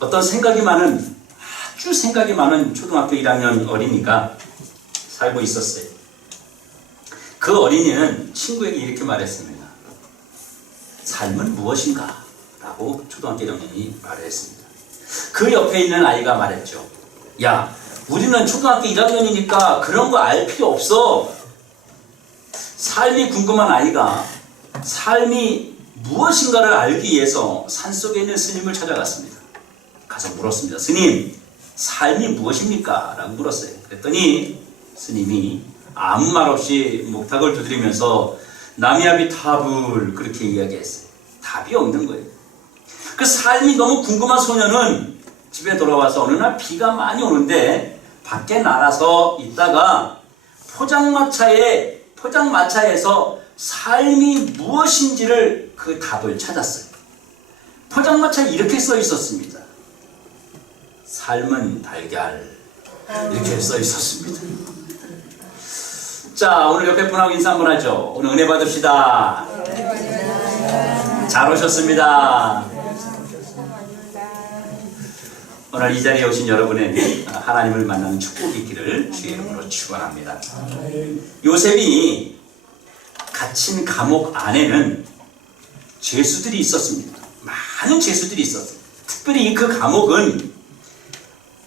어떤 아주 생각이 많은 초등학교 1학년 어린이가 살고 있었어요. 그 어린이는 친구에게 이렇게 말했습니다. 삶은 무엇인가? 라고 초등학교 1학년이 말을 했습니다. 그 옆에 있는 아이가 말했죠. 야, 우리는 초등학교 1학년이니까 그런 거 알 필요 없어. 삶이 궁금한 아이가 삶이 무엇인가를 알기 위해서 산속에 있는 스님을 찾아갔습니다. 가서 물었습니다. 스님, 삶이 무엇입니까? 라고 물었어요. 그랬더니 스님이 아무 말 없이 목탁을 두드리면서 나미아비타불 그렇게 이야기했어요. 답이 없는 거예요. 그 삶이 너무 궁금한 소년은 집에 돌아와서 어느 날 비가 많이 오는데 밖에 나가서 있다가 포장마차에서 삶이 무엇인지를 그 답을 찾았어요. 포장마차에 이렇게 써 있었습니다. 삶은 달걀. 이렇게 써 있었습니다. 자, 오늘 옆에 분하고 인사 한번 하죠. 오늘 은혜 받읍시다. 잘 오셨습니다. 오늘 이 자리에 오신 여러분에게 하나님을 만나는 축복이 있기를 주의 이름으로 축원합니다. 요셉이 갇힌 감옥 안에는 죄수들이 있었습니다. 많은 죄수들이 있었어요. 특별히 그 감옥은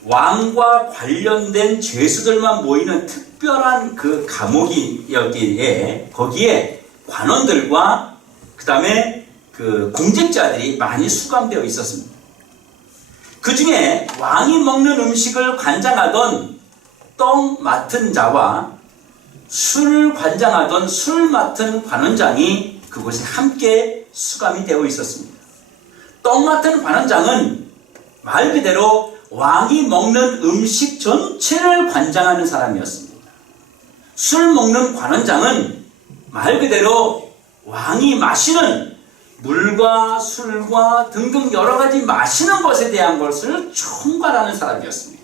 왕과 관련된 죄수들만 모이는 특별한 그 감옥이었기에 거기에 관원들과 그 다음에 그 공직자들이 많이 수감되어 있었습니다. 그 중에 왕이 먹는 음식을 관장하던 떡 맡은 자와 술을 관장하던 술 맡은 관원장이 그곳에 함께 수감이 되어 있었습니다. 떡 맡은 관원장은 말 그대로 왕이 먹는 음식 전체를 관장하는 사람이었습니다. 술 먹는 관원장은 말 그대로 왕이 마시는 물과 술과 등등 여러 가지 마시는 것에 대한 것을 총괄하는 사람이었습니다.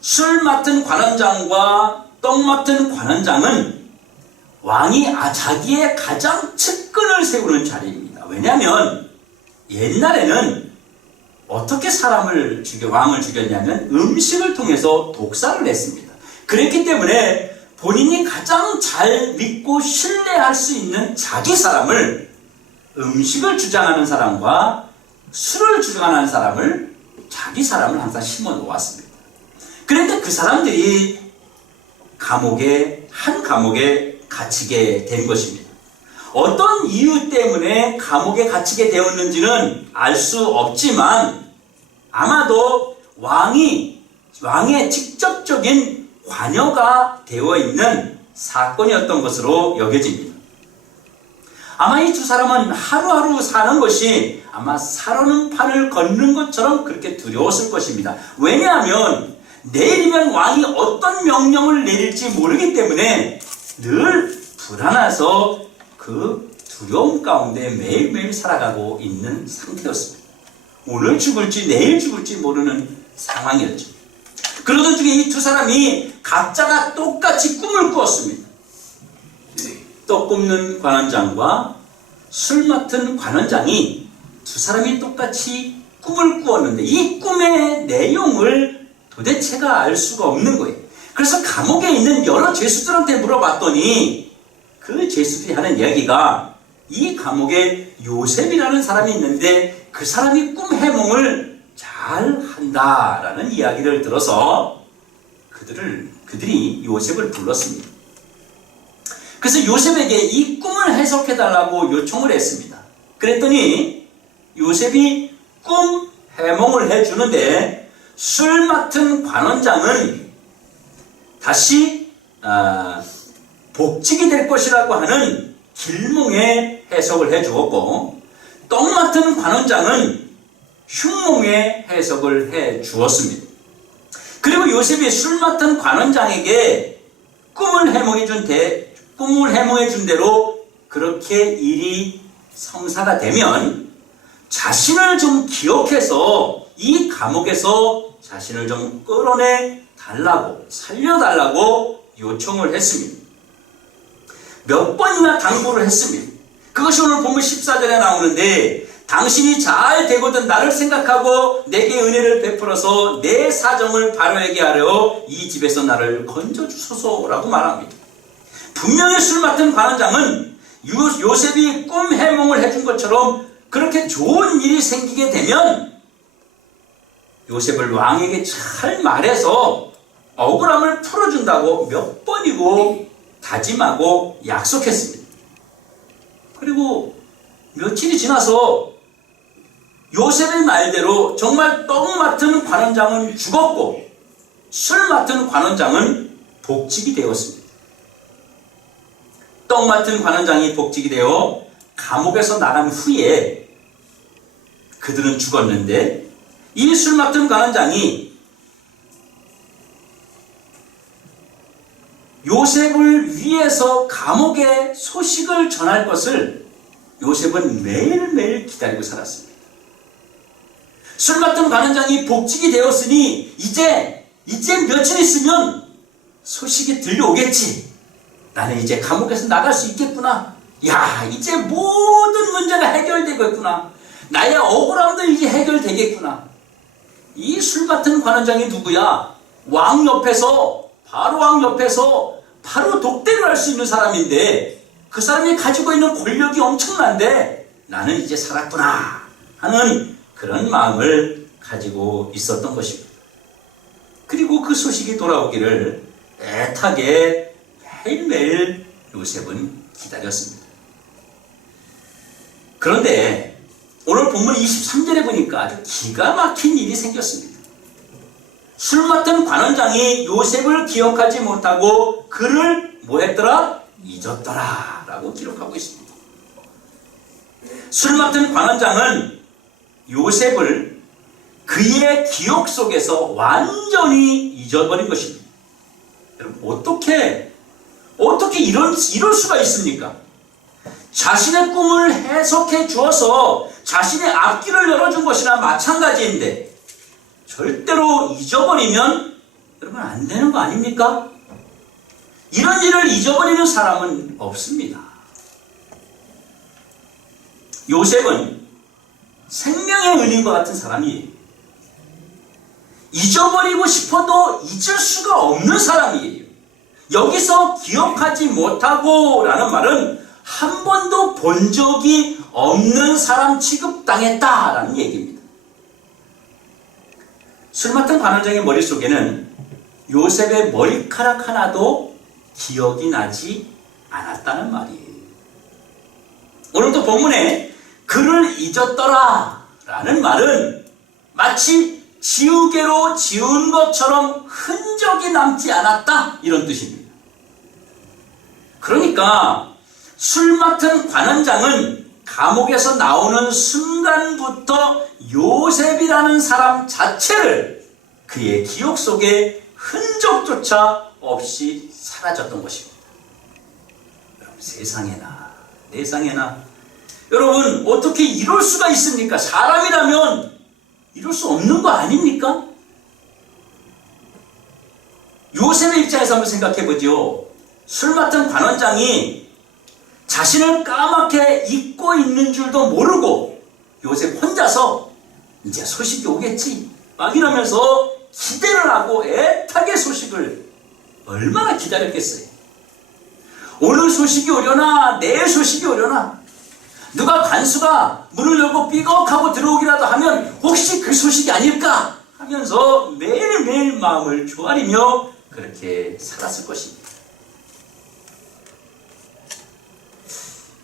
술 맡은 관원장과 떡 맡은 관원장은 왕이 자기의 가장 측근을 세우는 자리입니다. 왜냐하면 옛날에는 어떻게 왕을 죽였냐면 음식을 통해서 독사를 했습니다. 그랬기 때문에 본인이 가장 잘 믿고 신뢰할 수 있는 자기 사람을 음식을 주장하는 사람과 술을 주장하는 사람을 자기 사람을 항상 심어 놓았습니다. 그런데 그 사람들이 한 감옥에 갇히게 된 것입니다. 어떤 이유 때문에 감옥에 갇히게 되었는지는 알 수 없지만 아마도 왕의 직접적인 관여가 되어 있는 사건이었던 것으로 여겨집니다. 아마 이 두 사람은 하루하루 사는 것이 아마 살아는 판을 걷는 것처럼 그렇게 두려웠을 것입니다. 왜냐하면 내일이면 왕이 어떤 명령을 내릴지 모르기 때문에 늘 불안해서 그 두려움 가운데 매일매일 살아가고 있는 상태였습니다. 오늘 죽을지 내일 죽을지 모르는 상황이었죠. 그러던 중에 이 두 사람이 각자가 똑같이 꿈을 꾸었습니다. 떡 굽는 관원장과 술 맡은 관원장이 두 사람이 똑같이 꿈을 꾸었는데 이 꿈의 내용을 도대체가 알 수가 없는 거예요. 그래서 감옥에 있는 여러 죄수들한테 물어봤더니 그 죄수들이 하는 이야기가 이 감옥에 요셉이라는 사람이 있는데 그 사람이 꿈 해몽을 잘 한다라는 이야기를 들어서 그들이 요셉을 불렀습니다. 그래서 요셉에게 이 꿈을 해석해달라고 요청을 했습니다. 그랬더니 요셉이 꿈 해몽을 해주는데 술 맡은 관원장은 다시 복직이 될 것이라고 하는 길몽의 해석을 해주었고 떡 맡은 관원장은 흉몽의 해석을 해주었습니다. 그리고 요셉이 술 맡은 관원장에게 꿈을 해몽해 준 대로 그렇게 일이 성사가 되면 자신을 좀 기억해서 이 감옥에서 자신을 좀 끌어내 달라고 살려달라고 요청을 했습니다. 몇 번이나 당부를 했습니다. 그것이 오늘 본문 14절에 나오는데 당신이 잘 되거든 나를 생각하고 내게 은혜를 베풀어서 내 사정을 바로하게 하려 이 집에서 나를 건져주소서라고 말합니다. 분명히 술 맡은 관원장은 요셉이 꿈 해몽을 해준 것처럼 그렇게 좋은 일이 생기게 되면 요셉을 왕에게 잘 말해서 억울함을 풀어준다고 몇 번이고 다짐하고 약속했습니다. 그리고 며칠이 지나서 요셉의 말대로 정말 떡 맡은 관원장은 죽었고 술 맡은 관원장은 복직이 되었습니다. 떡 맡은 관원장이 복직이 되어 감옥에서 나간 후에 그들은 죽었는데 이 술 맡은 관원장이 요셉을 위해서 감옥에 소식을 전할 것을 요셉은 매일매일 기다리고 살았습니다. 술 맡은 관원장이 복직이 되었으니 이제 며칠 있으면 소식이 들려오겠지. 나는 이제 감옥에서 나갈 수 있겠구나. 야, 이제 모든 문제가 해결되겠구나. 나의 억울함도 이제 해결되겠구나. 이 술 같은 관원장이 누구야? 왕 옆에서, 바로 왕 옆에서 바로 독대를 할 수 있는 사람인데 그 사람이 가지고 있는 권력이 엄청난데 나는 이제 살았구나 하는 그런 마음을 가지고 있었던 것입니다. 그리고 그 소식이 돌아오기를 애타게 매일매일 요셉은 기다렸습니다. 그런데 오늘 본문 23절에 보니까 아주 기가 막힌 일이 생겼습니다. 술 맡은 관원장이 요셉을 기억하지 못하고 그를 뭐 했더라? 잊었더라 라고 기록하고 있습니다. 술 맡은 관원장은 요셉을 그의 기억 속에서 완전히 잊어버린 것입니다. 여러분 어떻게 이럴 수가 있습니까? 자신의 꿈을 해석해 주어서 자신의 앞길을 열어준 것이나 마찬가지인데 절대로 잊어버리면 여러분 안 되는 거 아닙니까? 이런 일을 잊어버리는 사람은 없습니다. 요셉은 생명의 은인과 같은 사람이에요. 잊어버리고 싶어도 잊을 수가 없는 사람이에요. 여기서 기억하지 못하고 라는 말은 한 번도 본 적이 없는 사람 취급당했다라는 얘기입니다. 술 맡은 관원장의 머릿속에는 요셉의 머리카락 하나도 기억이 나지 않았다는 말이에요. 오늘도 본문에 그를 잊었더라 라는 말은 마치 지우개로 지운 것처럼 흔적이 남지 않았다 이런 뜻입니다. 그러니까 술 맡은 관원장은 감옥에서 나오는 순간부터 요셉이라는 사람 자체를 그의 기억 속에 흔적조차 없이 사라졌던 것입니다. 여러분 세상에나 여러분 어떻게 이럴 수가 있습니까? 사람이라면 이럴 수 없는 거 아닙니까? 요셉의 입장에서 한번 생각해보죠. 술 맡은 관원장이 자신을 까맣게 잊고 있는 줄도 모르고 요셉 혼자서 이제 소식이 오겠지 막 이러면서 기대를 하고 애타게 소식을 얼마나 기다렸겠어요. 오늘 소식이 오려나 내일 소식이 오려나 누가 간수가 문을 열고 삐걱하고 들어오기라도 하면 혹시 그 소식이 아닐까 하면서 매일매일 마음을 조아리며 그렇게 살았을 것입니다.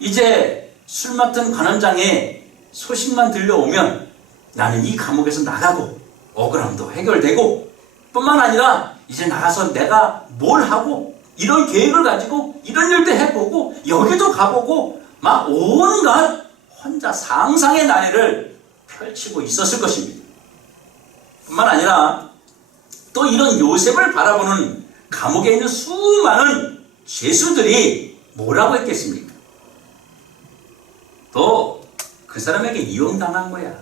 이제 술 맡은 관원장의 소식만 들려오면 나는 이 감옥에서 나가고 억울함도 해결되고 뿐만 아니라 이제 나가서 내가 뭘 하고 이런 계획을 가지고 이런 일도 해보고 여기도 가보고 막 온갖 혼자 상상의 나래를 펼치고 있었을 것입니다. 뿐만 아니라 또 이런 요셉을 바라보는 감옥에 있는 수많은 죄수들이 뭐라고 했겠습니까? 너 그 사람에게 이용당한 거야.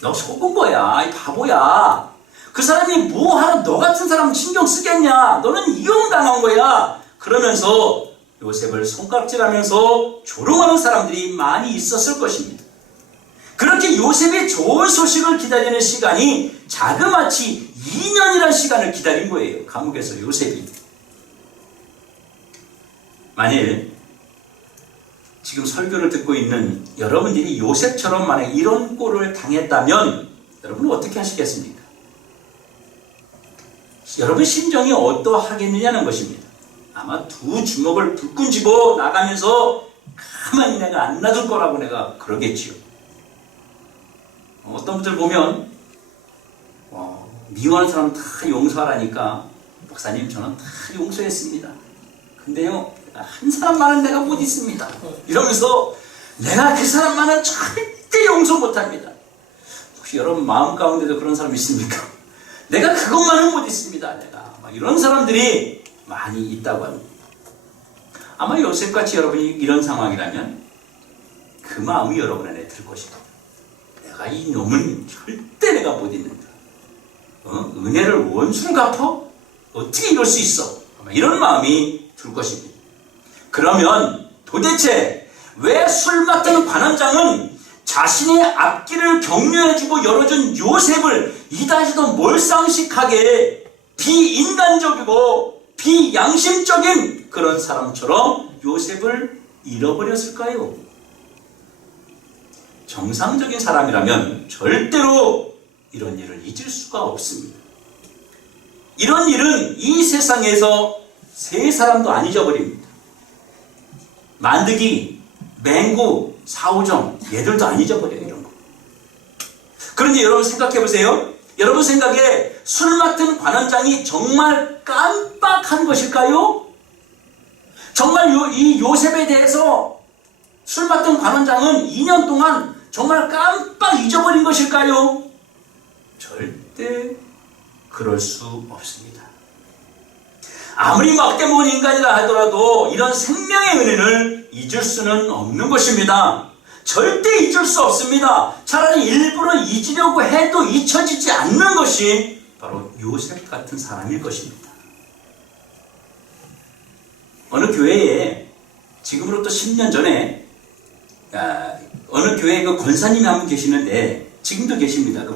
너 속은 거야. 이 바보야. 그 사람이 뭐하러 너 같은 사람 신경 쓰겠냐. 너는 이용당한 거야. 그러면서 요셉을 손가락질하면서 조롱하는 사람들이 많이 있었을 것입니다. 그렇게 요셉의 좋은 소식을 기다리는 시간이 자그마치 2년이라는 시간을 기다린 거예요. 감옥에서 요셉이. 만일 지금 설교를 듣고 있는 여러분들이 요셉처럼 만약 이런 꼴을 당했다면 여러분은 어떻게 하시겠습니까? 여러분 심정이 어떠하겠느냐는 것입니다. 아마 두 주먹을 불끈 쥐고 나가면서 가만히 내가 안 놔둘 거라고 내가 그러겠지요. 어떤 분들 보면 미워하는 사람 다 용서하라니까 목사님 저는 다 용서했습니다. 근데요 한 사람만은 내가 못 잊습니다. 이러면서 내가 그 사람만은 절대 용서 못합니다. 혹시 여러분 마음 가운데도 그런 사람 있습니까? 내가 그것만은 못 잊습니다. 내가 이런 사람들이 많이 있다고 합니다. 아마 요셉같이 여러분이 이런 상황이라면 그 마음이 여러분 안에 들 것입니다. 내가 이 놈은 절대 내가 못 잊는다. 은혜를 원수를 갚어? 어떻게 이럴 수 있어? 이런 마음이 들 것입니다. 그러면 도대체 왜 술 맡은 관원장은 자신의 앞길을 격려해주고 열어준 요셉을 이다시도 몰상식하게 비인간적이고 비양심적인 그런 사람처럼 요셉을 잃어버렸을까요? 정상적인 사람이라면 절대로 이런 일을 잊을 수가 없습니다. 이런 일은 이 세상에서 세 사람도 안 잊어버립니다. 만드기, 맹구, 사오정 얘들도 안 잊어버려요. 이런 거. 그런데 여러분 생각해 보세요. 여러분 생각에 술 맡은 관원장이 정말 깜빡한 것일까요? 정말 이 요셉에 대해서 술 맡은 관원장은 2년 동안 정말 깜빡 잊어버린 것일까요? 절대 그럴 수 없습니다. 아무리 막대먹은 인간이라 하더라도 이런 생명의 은혜를 잊을 수는 없는 것입니다. 절대 잊을 수 없습니다. 차라리 일부러 잊으려고 해도 잊혀지지 않는 것이 바로 요셉 같은 사람일 것입니다. 어느 교회에 지금으로부터 10년 전에 어느 교회에 그 권사님이 한 분 계시는데 지금도 계십니다. 그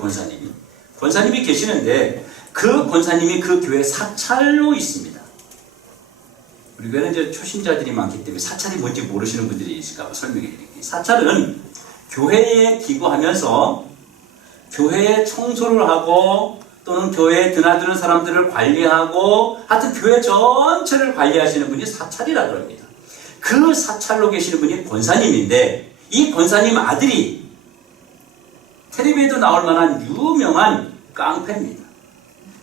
권사님이 계시는데 그 권사님이 그 교회 사찰로 있습니다. 우리 교회는 이제 초신자들이 많기 때문에 사찰이 뭔지 모르시는 분들이 있을까 설명해 드릴게요. 사찰은 교회에 기고하면서 교회에 청소를 하고 또는 교회에 드나드는 사람들을 관리하고 하여튼 교회 전체를 관리하시는 분이 사찰이라 그럽니다. 그 사찰로 계시는 분이 권사님인데 이 권사님 아들이 텔레비에도 나올 만한 유명한 깡패입니다.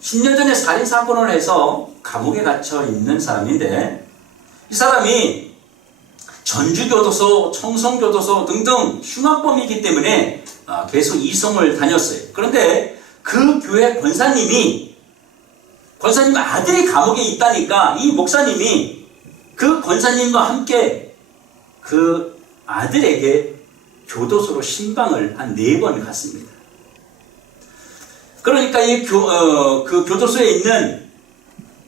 10년 전에 살인사건을 해서 감옥에 갇혀 있는 사람인데 이 사람이 전주교도소, 청송교도소 등등 흉악범이기 때문에 계속 이성을 다녔어요. 그런데 그 교회 권사님 아들이 감옥에 있다니까 이 목사님이 그 권사님과 함께 그 아들에게 교도소로 신방을 한 4번 갔습니다. 그러니까 그 교도소에 있는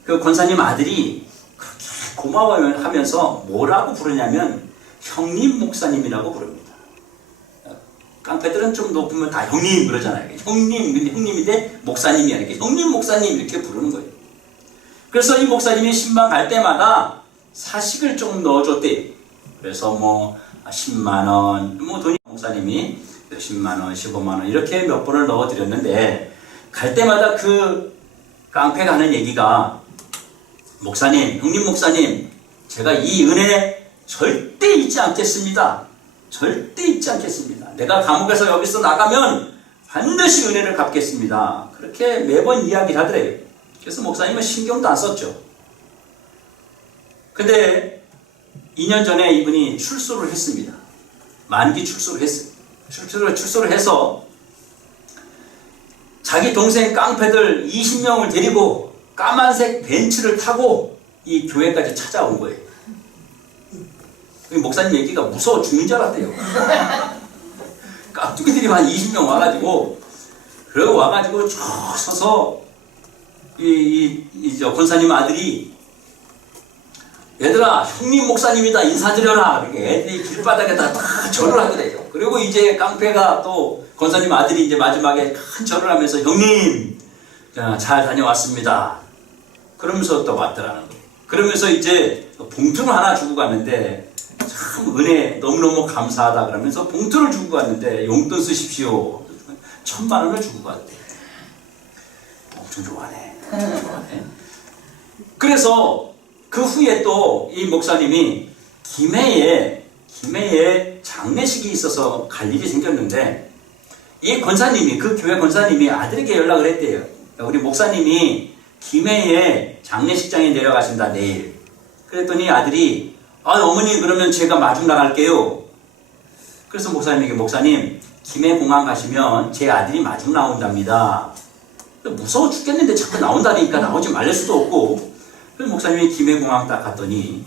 그 권사님 아들이 그렇게 고마워하면서 뭐라고 부르냐면 형님 목사님이라고 부릅니다. 깡패들은 좀 높으면 다 형님 그러잖아요. 형님, 근데 형님인데 목사님이 아니고 형님 목사님 이렇게 부르는 거예요. 그래서 이 목사님이 신방 갈 때마다 사식을 좀 넣어줬대요. 그래서 뭐 10만원, 뭐 돈이 목사님이 10만원, 15만원 이렇게 몇 번을 넣어드렸는데 갈 때마다 그 깡패가 하는 얘기가 목사님, 형님 목사님 제가 이 은혜 절대 잊지 않겠습니다. 절대 잊지 않겠습니다. 내가 감옥에서 여기서 나가면 반드시 은혜를 갚겠습니다. 그렇게 매번 이야기를 하더래요. 그래서 목사님은 신경도 안 썼죠. 근데 2년 전에 이분이 출소를 했습니다. 만기 출소를 했어요. 출소를 해서 자기 동생 깡패들 20명을 데리고 까만색 벤츠를 타고 이 교회까지 찾아온 거예요. 목사님 얘기가 무서워 죽는 줄 알았대요. 깍두기들이 한 20명 와가지고 그러고 와가지고 쭉 서서 저 권사님 아들이 얘들아 형님 목사님이다 인사드려라 이렇게 애들이 길바닥에다 다 절을 하게 되죠. 그리고 이제 깡패가 또 권사님 아들이 이제 마지막에 큰 절을 하면서 형님 잘 다녀왔습니다. 그러면서 또 왔더라는 거예요. 그러면서 이제 봉투를 하나 주고 갔는데 참 은혜 너무너무 감사하다 그러면서 봉투를 주고 갔는데 용돈 쓰십시오. 1,000만 원을 주고 갔대. 엄청 좋아하네. 엄청 좋아하네. 그래서 그 후에 또 이 목사님이 김해에 장례식이 있어서 갈 일이 생겼는데 이 권사님이 그 교회 권사님이 아들에게 연락을 했대요. 우리 목사님이 김해에 장례식장에 내려가신다 내일. 그랬더니 아들이 어머니 그러면 제가 마중 나갈게요. 그래서 목사님에게 목사님 김해공항 가시면 제 아들이 마중 나온답니다. 무서워 죽겠는데 자꾸 나온다니까 나오지 말릴 수도 없고. 그래서 목사님이 김해공항 딱 갔더니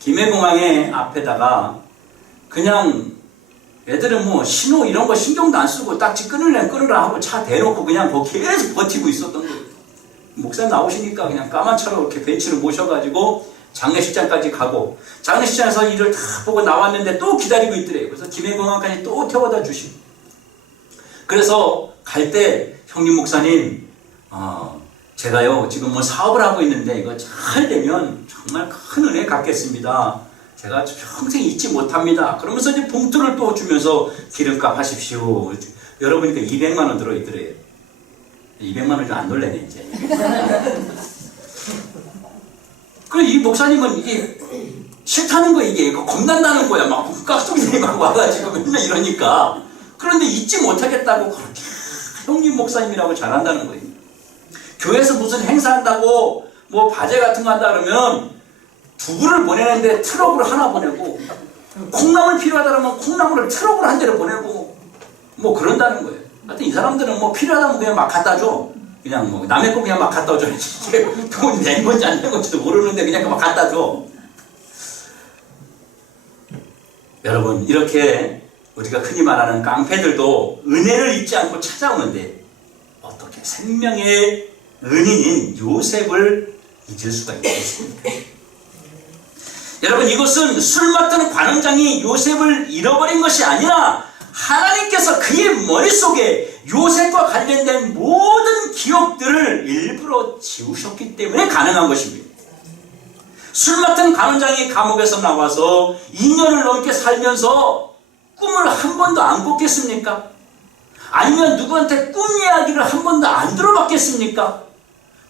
김해공항에 앞에다가 그냥 애들은 뭐 신호 이런 거 신경도 안 쓰고 딱지 끊으려면 끊으라 하고 차 대놓고 그냥 거기 계속 버티고 있었던 거예요. 목사님 나오시니까 그냥 까만차로 이렇게 벤치를 모셔가지고 장례식장까지 가고 장례식장에서 일을 다 보고 나왔는데 또 기다리고 있더래요. 그래서 김해공항까지 또 태워다 주시고 그래서 갈 때 형님 목사님 제가요 지금 뭐 사업을 하고 있는데 이거 잘 되면 정말 큰 은혜 갚겠습니다. 제가 평생 잊지 못합니다. 그러면서 이제 봉투를 또 주면서 기름값 하십시오. 여러분이니까 200만 원 들어있더래요. 200만 원 좀 안 놀래네 이제. 그래 이 목사님은 이게 싫다는 거 이게 겁난다는 거야. 막 깍두기 막 와가지고 맨날 이러니까. 그런데 잊지 못하겠다고 그렇게 형님 목사님이라고 잘한다는 거예요. 교회에서 무슨 행사한다고 뭐 바제 같은 거 한다 그러면 두부를 보내는데 트럭으로 하나 보내고 콩나물 필요하다 그러면 콩나물을 트럭으로 한 대를 보내고 뭐 그런다는 거예요. 하여튼 이 사람들은 뭐 필요하다면 그냥 막 갖다 줘. 그냥 뭐 남의 거 그냥 막 갖다 줘. 돈이 낸 건지 안 낸 건지도 모르는데 그냥 막 갖다 줘. 여러분 이렇게 우리가 흔히 말하는 깡패들도 은혜를 잊지 않고 찾아오는데 어떻게 생명의 은인인 요셉을 잊을 수가 있겠습니까? 여러분 이것은 술 맡은 관원장이 요셉을 잃어버린 것이 아니라 하나님께서 그의 머릿속에 요셉과 관련된 모든 기억들을 일부러 지우셨기 때문에 가능한 것입니다. 술 맡은 관원장이 감옥에서 나와서 2년을 넘게 살면서 꿈을 한 번도 안 꿨겠습니까? 아니면 누구한테 꿈 이야기를 한 번도 안 들어봤겠습니까?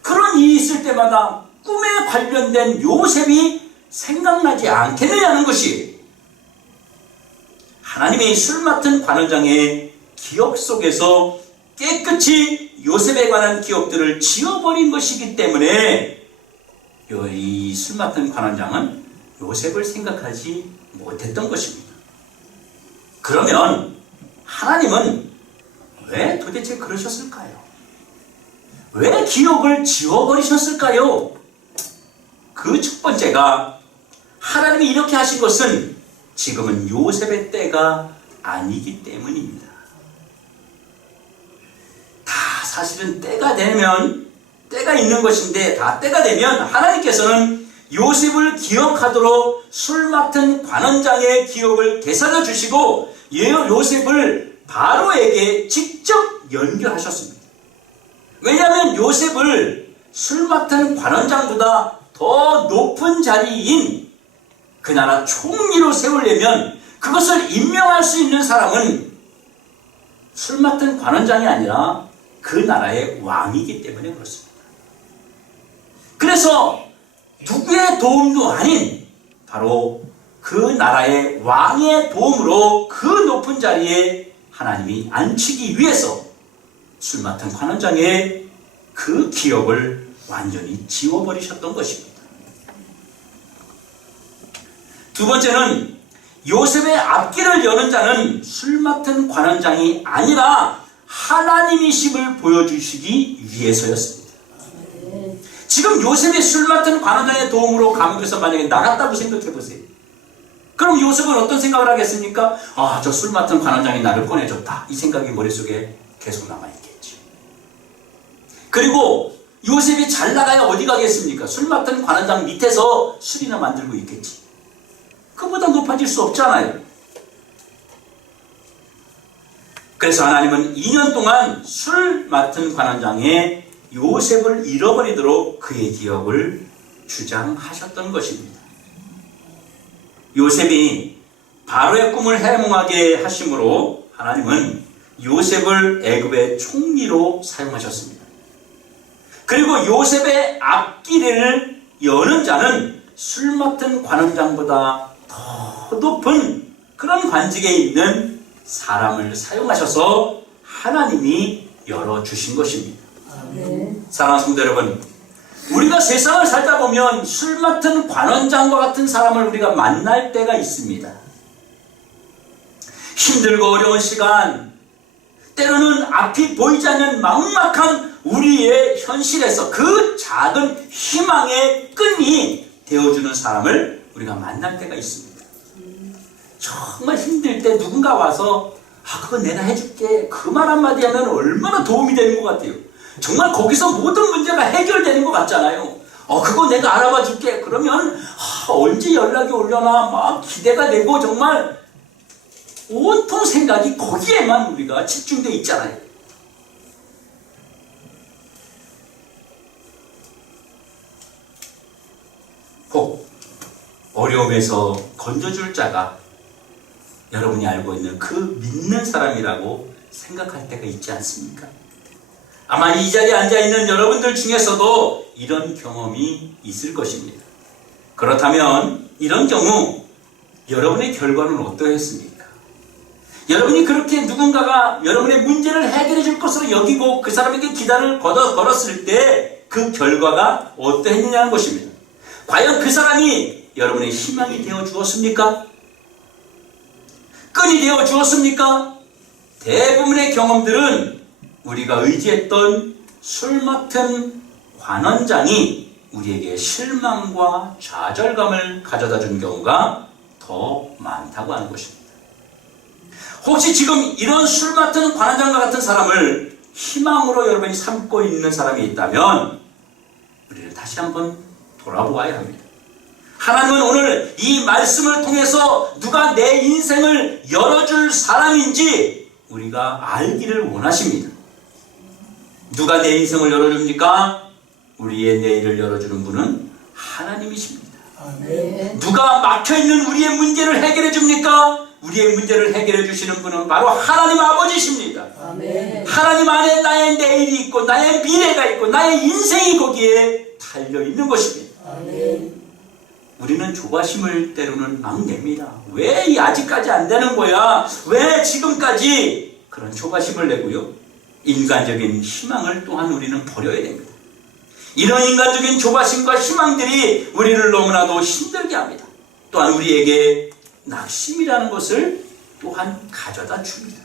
그런 일이 있을 때마다 꿈에 관련된 요셉이 생각나지 않겠느냐는 것이 하나님의 술 맡은 관원장의 기억 속에서 깨끗이 요셉에 관한 기억들을 지워버린 것이기 때문에 이 술 맡은 관원장은 요셉을 생각하지 못했던 것입니다. 그러면 하나님은 왜 도대체 그러셨을까요? 왜 기억을 지워버리셨을까요? 그 첫 번째가 하나님이 이렇게 하신 것은 지금은 요셉의 때가 아니기 때문입니다. 다 사실은 때가 되면 때가 있는 것인데 다 때가 되면 하나님께서는 요셉을 기억하도록 술 맡은 관원장의 기억을 되살려 주시고 요셉을 바로에게 직접 연결하셨습니다. 왜냐하면 요셉을 술 맡은 관원장보다 더 높은 자리인 그 나라 총리로 세우려면 그것을 임명할 수 있는 사람은 술 맡은 관원장이 아니라 그 나라의 왕이기 때문에 그렇습니다. 그래서 누구의 도움도 아닌 바로 그 나라의 왕의 도움으로 그 높은 자리에 하나님이 앉히기 위해서 술 맡은 관원장의 그 기억을 완전히 지워버리셨던 것입니다. 두 번째는 요셉의 앞길을 여는 자는 술 맡은 관원장이 아니라 하나님이심을 보여주시기 위해서였습니다. 지금 요셉이 술 맡은 관원장의 도움으로 감옥에서 만약에 나갔다고 생각해 보세요. 그럼 요셉은 어떤 생각을 하겠습니까? 저 술 맡은 관원장이 나를 꺼내줬다. 이 생각이 머릿속에 계속 남아있겠지. 그리고 요셉이 잘 나가야 어디 가겠습니까? 술 맡은 관원장 밑에서 술이나 만들고 있겠지. 그보다 높아질 수 없잖아요. 그래서 하나님은 2년 동안 술 맡은 관원장에 요셉을 잃어버리도록 그의 기억을 주장하셨던 것입니다. 요셉이 바로의 꿈을 해몽하게 하심으로 하나님은 요셉을 애굽의 총리로 사용하셨습니다. 그리고 요셉의 앞길을 여는 자는 술 맡은 관원장보다 더 높은 그런 관직에 있는 사람을 사용하셔서 하나님이 열어주신 것입니다. 사랑하는 성도 여러분, 우리가 세상을 살다 보면 술 맡은 관원장과 같은 사람을 우리가 만날 때가 있습니다. 힘들고 어려운 시간, 때로는 앞이 보이지 않는 막막한 우리의 현실에서 그 작은 희망의 끈이 되어주는 사람을 우리가 만날 때가 있습니다. 정말 힘들 때 누군가 와서 그거 내가 해줄게, 그 말 한마디 하면 얼마나 도움이 되는 것 같아요. 정말 거기서 모든 문제가 해결되는 것 같잖아요. 그거 내가 알아봐 줄게. 그러면 언제 연락이 오려나 막 기대가 되고 정말 온통 생각이 거기에만 우리가 집중되어 있잖아요. 혹 어려움에서 건져줄 자가 여러분이 알고 있는 그 믿는 사람이라고 생각할 때가 있지 않습니까? 아마 이 자리에 앉아있는 여러분들 중에서도 이런 경험이 있을 것입니다. 그렇다면 이런 경우 여러분의 결과는 어떠했습니까? 여러분이 그렇게 누군가가 여러분의 문제를 해결해 줄 것으로 여기고 그 사람에게 기다를 걸었을 때 그 결과가 어떠했느냐는 것입니다. 과연 그 사람이 여러분의 희망이 되어 주었습니까? 끈이 되어 주었습니까? 대부분의 경험들은 우리가 의지했던 술 맡은 관원장이 우리에게 실망과 좌절감을 가져다 준 경우가 더 많다고 하는 것입니다. 혹시 지금 이런 술 맡은 관원장과 같은 사람을 희망으로 여러분이 삼고 있는 사람이 있다면 우리를 다시 한번 돌아보아야 합니다. 하나님은 오늘 이 말씀을 통해서 누가 내 인생을 열어줄 사람인지 우리가 알기를 원하십니다. 누가 내 인생을 열어줍니까? 우리의 내일을 열어주는 분은 하나님이십니다. 아멘. 누가 막혀있는 우리의 문제를 해결해 줍니까? 우리의 문제를 해결해 주시는 분은 바로 하나님 아버지십니다. 아멘. 하나님 안에 나의 내일이 있고 나의 미래가 있고 나의 인생이 거기에 달려있는 것입니다. 아멘. 우리는 조바심을 때로는 막 냅니다. 왜 아직까지 안 되는 거야? 왜 지금까지? 그런 조바심을 내고요. 인간적인 희망을 또한 우리는 버려야 됩니다. 이런 인간적인 조바심과 희망들이 우리를 너무나도 힘들게 합니다. 또한 우리에게 낙심이라는 것을 또한 가져다 줍니다.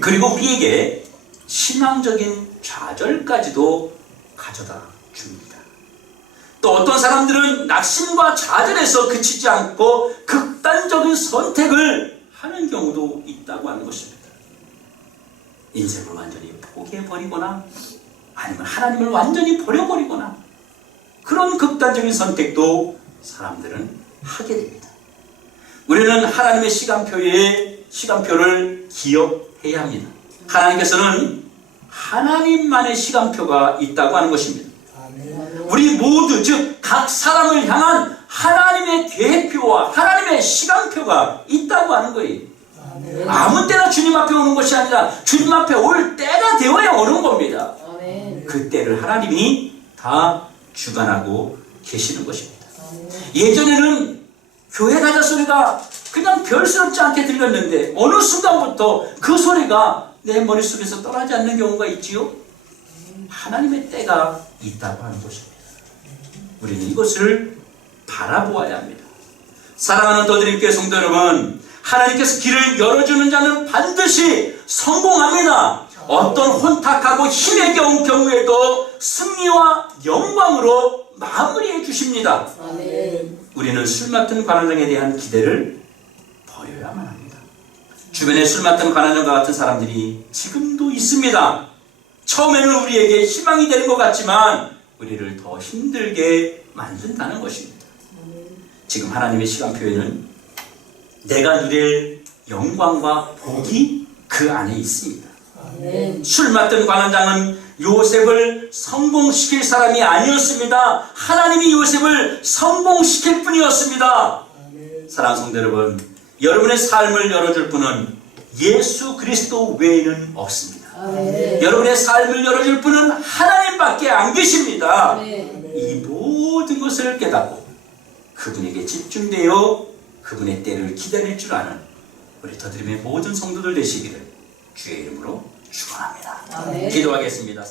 그리고 우리에게 신앙적인 좌절까지도 가져다 줍니다. 또 어떤 사람들은 낙심과 좌절에서 그치지 않고 극단적인 선택을 하는 경우도 있다고 하는 것입니다. 인생을 완전히 포기해버리거나 아니면 하나님을 완전히 버려버리거나 그런 극단적인 선택도 사람들은 하게 됩니다. 우리는 하나님의 시간표를 기억해야 합니다. 하나님께서는 하나님만의 시간표가 있다고 하는 것입니다. 우리 모두 즉 각 사람을 향한 하나님의 계획표와 하나님의 시간표가 있다고 하는 거예요. 아무 때나 주님 앞에 오는 것이 아니라 주님 앞에 올 때가 되어야 오는 겁니다. 그 때를 하나님이 다 주관하고 계시는 것입니다. 예전에는 교회 가자 소리가 그냥 별스럽지 않게 들렸는데 어느 순간부터 그 소리가 내 머릿속에서 떠나지 않는 경우가 있지요. 하나님의 때가 있다고 하는 것입니다. 우리는 이것을 바라보아야 합니다. 사랑하는 더드림교회 성도 여러분, 하나님께서 길을 열어주는 자는 반드시 성공합니다. 어떤 혼탁하고 힘에 겨운 경우에도 승리와 영광으로 마무리해 주십니다. 아멘. 우리는 술 맡은 관원장에 대한 기대를 버려야만 합니다. 주변에 술 맡은 관원장과 같은 사람들이 지금도 있습니다. 처음에는 우리에게 희망이 되는 것 같지만 우리를 더 힘들게 만든다는 것입니다. 지금 하나님의 시간표에는 내가 누릴 영광과 복이 그 안에 있습니다. 아멘. 술 맡던 관원장은 요셉을 성공시킬 사람이 아니었습니다. 하나님이 요셉을 성공시킬 뿐이었습니다. 사랑하는 성도 여러분, 여러분의 삶을 열어줄 분은 예수 그리스도 외에는 없습니다. 아멘. 여러분의 삶을 열어줄 분은 하나님밖에 안 계십니다. 아멘. 이 모든 것을 깨닫고 그분에게 집중되어 그분의 때를 기다릴 줄 아는 우리 더드림의 모든 성도들 되시기를 주의 이름으로 축원합니다. 아멘. 기도하겠습니다.